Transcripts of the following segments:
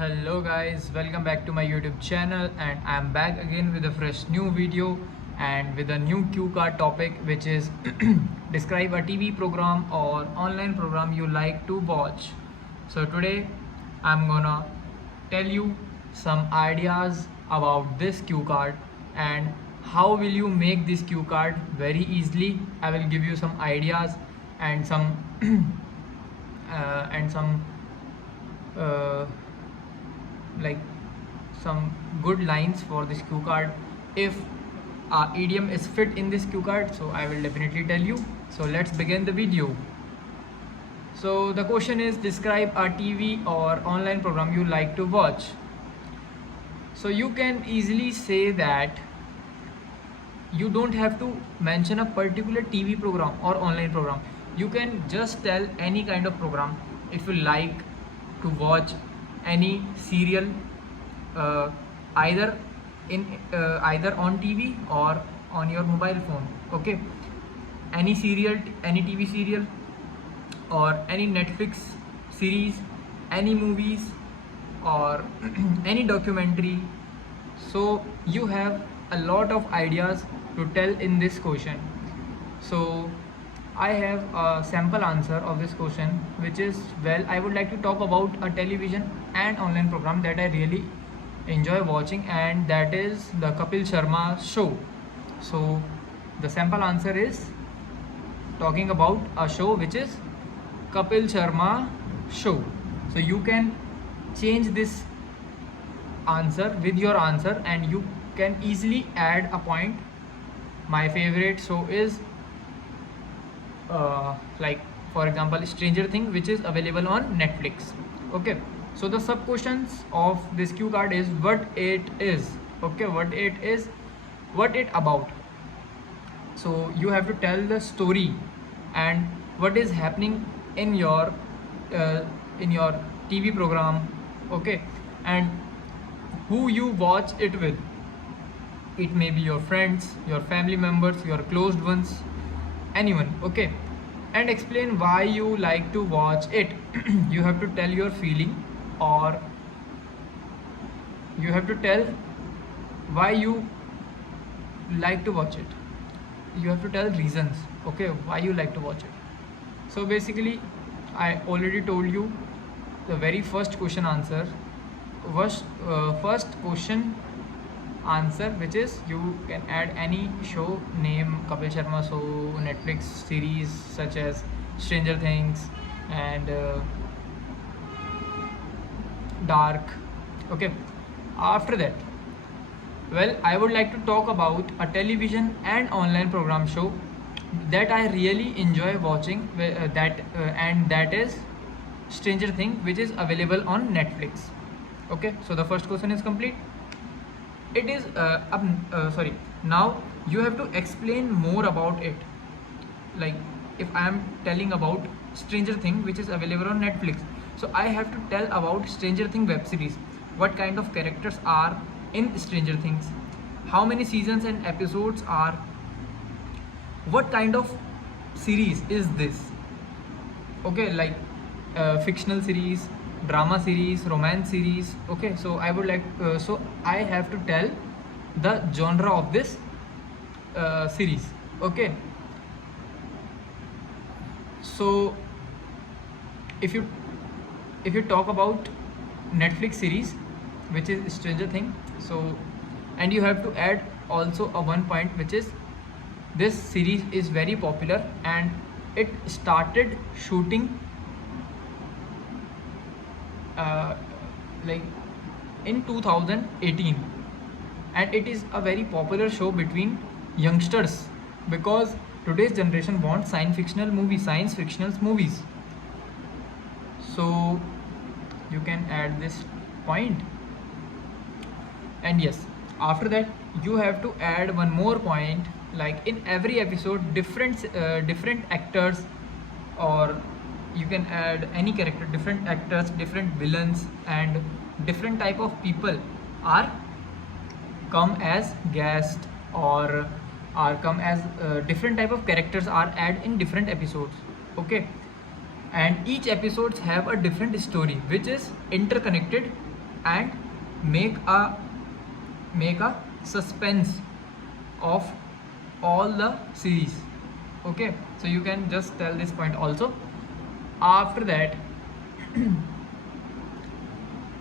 Hello guys, welcome back to my YouTube channel, and I'm back again with a fresh new video and with a new cue card topic, which is describe a TV program or online program you like to watch. So today I'm gonna tell you some ideas about this cue card and how will you make this cue card very easily. I will give you some ideas and some and some uh, like some good lines for this cue card. If idiom is fit in this cue card, so I will definitely tell you. So let's begin the video. So the question is, describe a TV or online program you like to watch. So you can easily say that you don't have to mention a particular TV program or online program. You can just tell any kind of program. If you like to watch any serial, uh, either either on TV or on your mobile phone, okay, any serial, any TV serial, or any Netflix series, any movies, or any documentary. So you have a lot of ideas to tell in this question. So I have a sample answer of this question, which is, well, I would like to talk about a television and online program that I really enjoy watching, and that is the Kapil Sharma show. So the sample answer is talking about a show which is Kapil Sharma show. So you can change this answer with your answer and you can easily add a point. My favorite show is like, for example, Stranger Things, which is available on Netflix. Okay, so the sub questions of this cue card is what it is. Okay, what it is, what it about. So you have to tell the story and what is happening uh, in your TV program. Okay, and who you watch it with. It may be your friends, your family members, your closed ones, anyone. Okay, and explain why you like to watch it. You have to tell your feeling, or you have to tell why you like to watch it. You have to tell reasons, okay, why you like to watch it. So basically I already told you the very first question answer was first question answer, which is you can add any show name, Kapil Sharma show, Netflix series such as Stranger Things and Dark. Okay, after that, well, I would like to talk about a television and online program show that I really enjoy watching, and that is Stranger Things, which is available on Netflix. Okay, so the first question is complete. It is sorry. Now you have to explain more about it. Like, if I am telling about Stranger Things, which is available on Netflix, so I have to tell about Stranger Things web series. What kind of characters are in Stranger Things? How many seasons and episodes are? What kind of series is this? Okay, like fictional series, drama series, romance series. Okay, so I would like so I have to tell the genre of this series. Okay, so if you talk about Netflix series, which is Stranger Things, so, and you have to add also a one point, which is this series is very popular and it started shooting uh, like in 2018, and it is a very popular show between youngsters, because today's generation wants science fictional movies. So you can add this point. And yes, after that you have to add one more point, like in every episode different actors, or you can add any character, different actors, different villains, and different type of people are come as guest, or are come as different type of characters are add in different episodes. Okay, and each episodes have a different story which is interconnected and make a make a suspense of all the series. Okay, so you can just tell this point also. After that,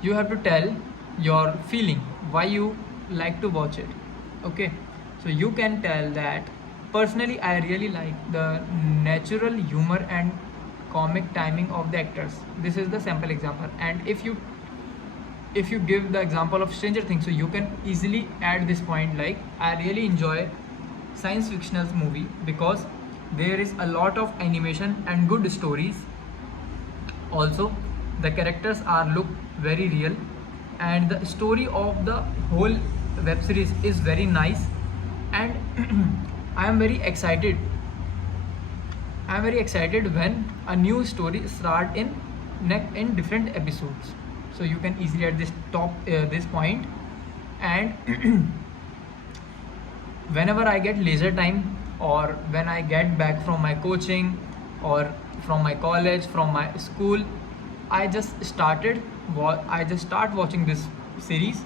you have to tell your feeling why you like to watch it. Okay, so you can tell that personally I really like the natural humor and comic timing of the actors. This is the sample example, and if you give the example of Stranger Things, so you can easily add this point like I really enjoy science fictional movie because there is a lot of animation and good stories. Also, the characters are look very real, and the story of the whole web series is very nice. And I am very excited. I am very excited when a new story start in different episodes. So you can easily add this point. And whenever I get leisure time, or when I get back from my coaching or from my college, from my school, I just start watching this series,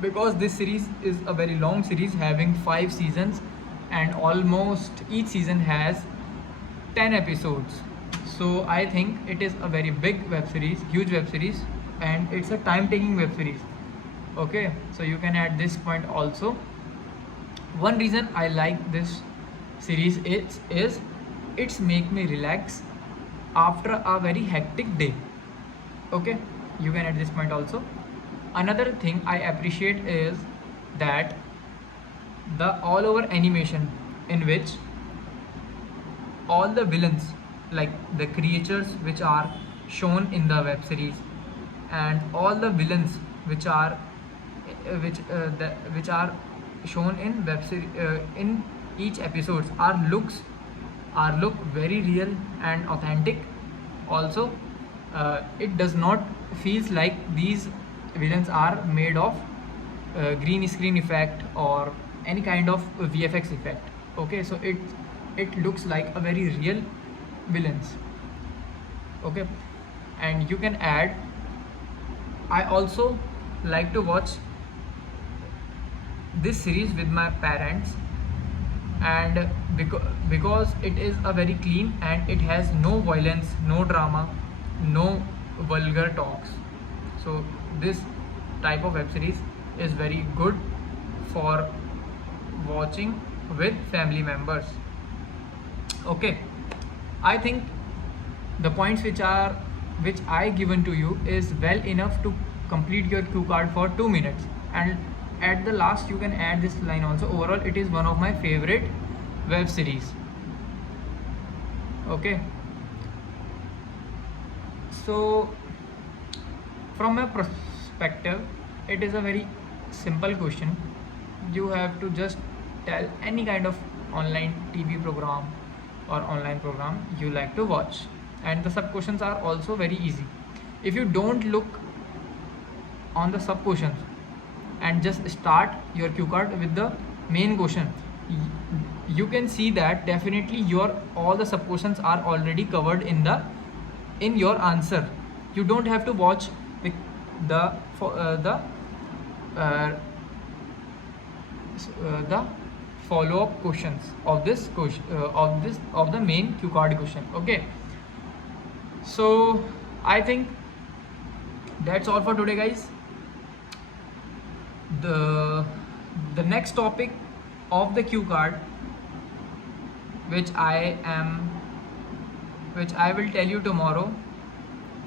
because this series is a very long series having 5 seasons, and almost each season has 10 episodes. So I think it is a very big web series, huge web series, and it's a time taking web series. Okay, so you can add this point also. One reason I like this series is it's make me relax after a very hectic day. Okay, you can add this point also. Another thing I appreciate is that the all over animation, in which all the villains, like the creatures which are shown in the web series, and all the villains which are which are shown in web series in each episodes are look very real and authentic. Also, it does not feels like these villains are made of green screen effect or any kind of VFX effect. Okay, so it looks like a very real villains. Okay, and you can add, I also like to watch this series with my parents, and because it is a very clean and it has no violence, no drama, no vulgar talks. So this type of web series is very good for watching with family members. Okay, I think the points which I given to you is well enough to complete your cue card for 2 minutes. And at the last you can add this line also: overall it is one of my favorite web series. Okay, so from my perspective, it is a very simple question. You have to just tell any kind of online TV program or online program you like to watch, and the sub questions are also very easy. If you don't look on the sub questions and just start your cue card with the main question, you can see that definitely your all the sub questions are already covered in your answer. You don't have to watch the uh, the follow-up questions of this question of the main cue card question. Okay, so I think that's all for today, guys. The next topic of the cue card, which I will tell you tomorrow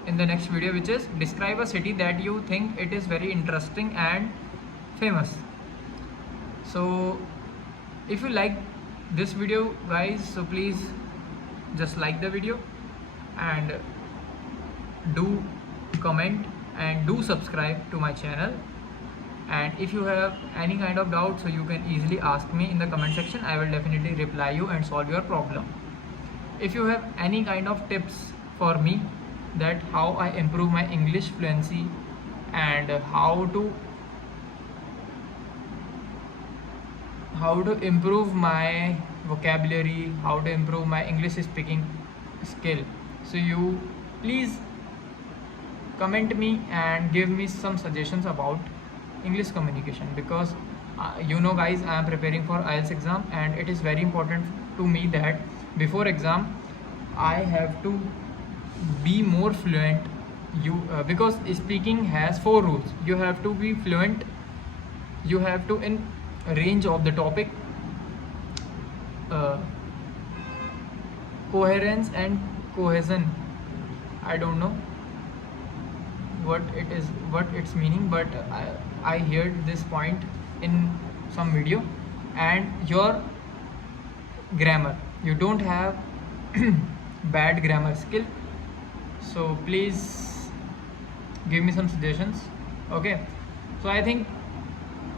in the next video, which is describe a city that you think it is very interesting and famous. So if you like this video, guys, so please just like the video and do comment and do subscribe to my channel. And if you have any kind of doubt, so you can easily ask me in the comment section. I will definitely reply you and solve your problem. If you have any kind of tips for me, that how I improve my English fluency and how to improve my vocabulary, how to improve my English speaking skill, so you please comment me and give me some suggestions about English communication, because you know guys, I am preparing for IELTS exam, and it is very important to me that before exam I have to be more fluent. Because speaking has 4 rules. You have to be fluent, you have to in range of the topic, uh, coherence and cohesion. I don't know what its meaning, but I heard this point in some video. And your grammar, you don't have bad grammar skill, so please give me some suggestions. Okay, so I think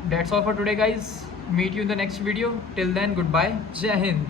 that's all for today guys. Meet you in the next video. Till then, goodbye. Jai Hind.